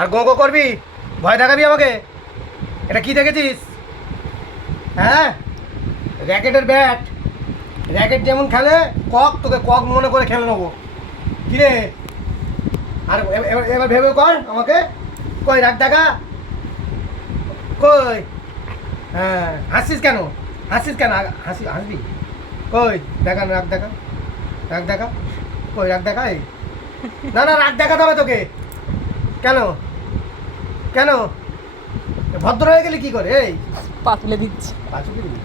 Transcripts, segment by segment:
আর গো গো করবি, ভয় দেখাবি আমাকে? এটা কি দেখেছিস? হ্যাঁ, র্যাকেটের ব্যাট। র্যাকেট যেমন খেলে কক, তোকে কক মনে করে খেলে নেবো। কিরে, আর এবার ভেবে কর আমাকে। কই রাগ দেখা, কই? হ্যাঁ, হাসছিস কেন? হাসছিস কেন? হাসবি? কই দেখা, রাগ দেখা, রাগ দেখা, কই রাগ দেখা? না না, রাগ দেখাতে হবে তোকে। কেন কেন ভদ্র হয়ে গেলি কি করে? এই পা তুলে দিচ্ছে। পাঁচুকে দিবি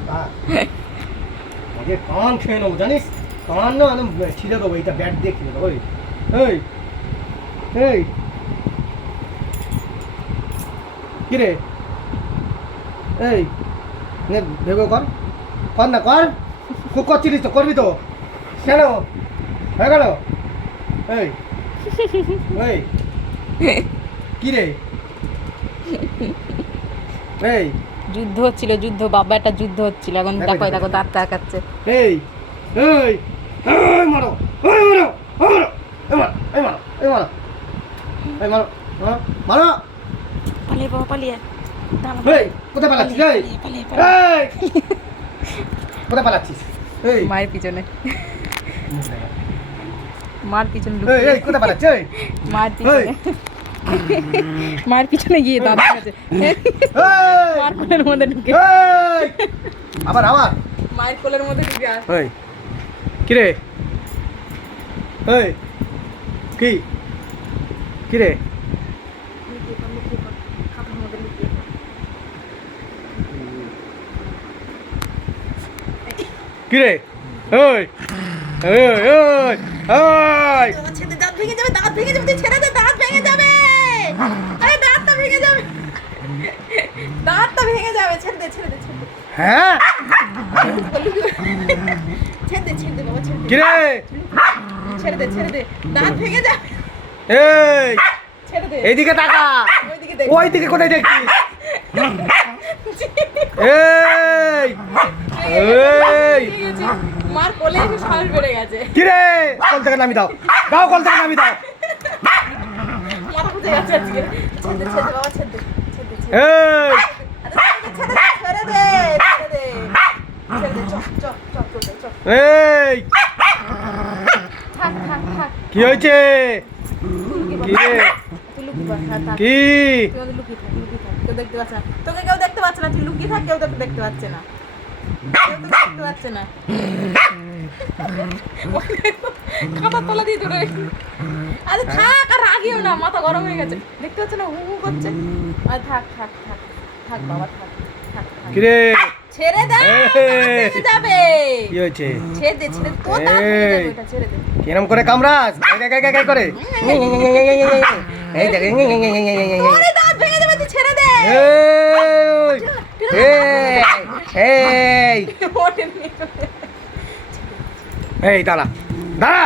কান খেয়ে নেবো জানিস? কান না একদম ছিঁড়ে দেবো, এইটা ব্যাট দিয়ে ছিঁড়ে দেবো। এই এই কিরে, এই ভেবে কর, কর না কর। খুব করছিলিস তো, করবি তো? কেন হয়ে গেল? এই এই কিরে, এই যুদ্ধ হচ্ছিল, যুদ্ধ, বাবা একটা যুদ্ধ হচ্ছিল। এখন দেখো দেখো দাঁত দেখাচ্ছে। এই এই এই মারো, এই মারো, এই মারো, এই মারো, এই মারো, এই মারো, মারো। পালিয়ে বাবা, পালিয়ে। এই কোথায় পালাচ্ছিস? এই এই কোথায় পালাচ্ছিস? এই মায়ের পিছনে, মার পিছনে এই এই কোথায় পালাচ্ছিস? এই মার পিছনে, মার পিছনে গিয়ে দাঁত দেখাচ্ছে। মার কোলের মধ্যে ঢুকে, এই আবার আবার মায়ের কোলের মধ্যে ঢুকে আস। এই কিরে, এই কি কিরে, কিরে, এই এই এই এই ছেড়ে, দাঁত ভেঙে যাবে, দাঁত ভেঙে যাবে, তুই ছেড়ে দে, দাঁত ভেঙে যাবে। আরে দাঁতটা ভেঙে যাবে, দাঁতটা ভেঙে যাবে, ছেড়ে দে, ছেড়ে দে, ছেড়ে দে। হ্যাঁ ছেড়ে দে, ছেড়ে দে বাবা, ছেড়ে দে, কিরে, ছেড়ে দে, ছেড়ে দে, দাঁত ভেঙে যাবে। এই ছেড়ে দে, এইদিকে তাকা, ওইদিকে দেখ। ওই দিকে কোথায় দেখছিস? এই এই ভেঙে গেছে। মার কোলে এসে সাহস বেড়ে গেছে। কিরে, কল থেকে নামি দাও, দাও কল থেকে নামি দাও। মাথা খুঁজে গেছে আজকে। ছেড়ে দে, ছেড়ে দে বাবা, ছেড়ে দে, ছেড়ে দে, ছেড়ে দে। এই ছেড়ে দে, ছেড়ে দে, ছেড়ে দে, ছেড়ে দে, চল, চল, চল, চল, চল। এই থাক, থাক, থাক। কি হয়েছে? কি রে, তুই লুকিয়ে পড়, থাক, থাক। কি? তুই ওদের লুকিয়ে থাক, লুকিয়ে থাক। কেউ দেখতে পাচ্ছে না। তোকে কেউ দেখতে পাচ্ছে না, তুই লুকিয়ে থাক, কেউ তোকে দেখতে পাচ্ছে না। কেউ তোকে দেখতে পাচ্ছে না। খাতার তলা দিয়ে ধরে রেখে। আরে থাক, আর রাগিও না, মাথা গরম হয়ে গেছে। দেখতে পাচ্ছে না, হু হু করছে। আর থাক, থাক, থাক, থাক বাবা, থাক, থাক, থাক। কি রে, ছেড়ে দে, দাঁত ভেঙে যাবে। কি হয়েছে? ছেড়ে দে, ছেড়ে দে, তোর দাঁত ভেঙে যাবে, ওটা ছেড়ে দে। কিরম করে কামড়াস? গাই করে এই দেখ, তোরই দাঁত ভেঙে যাবে, তুই ছেড়ে দে। এই এই ওঠেনি। এই দাঁড়া দাঁড়া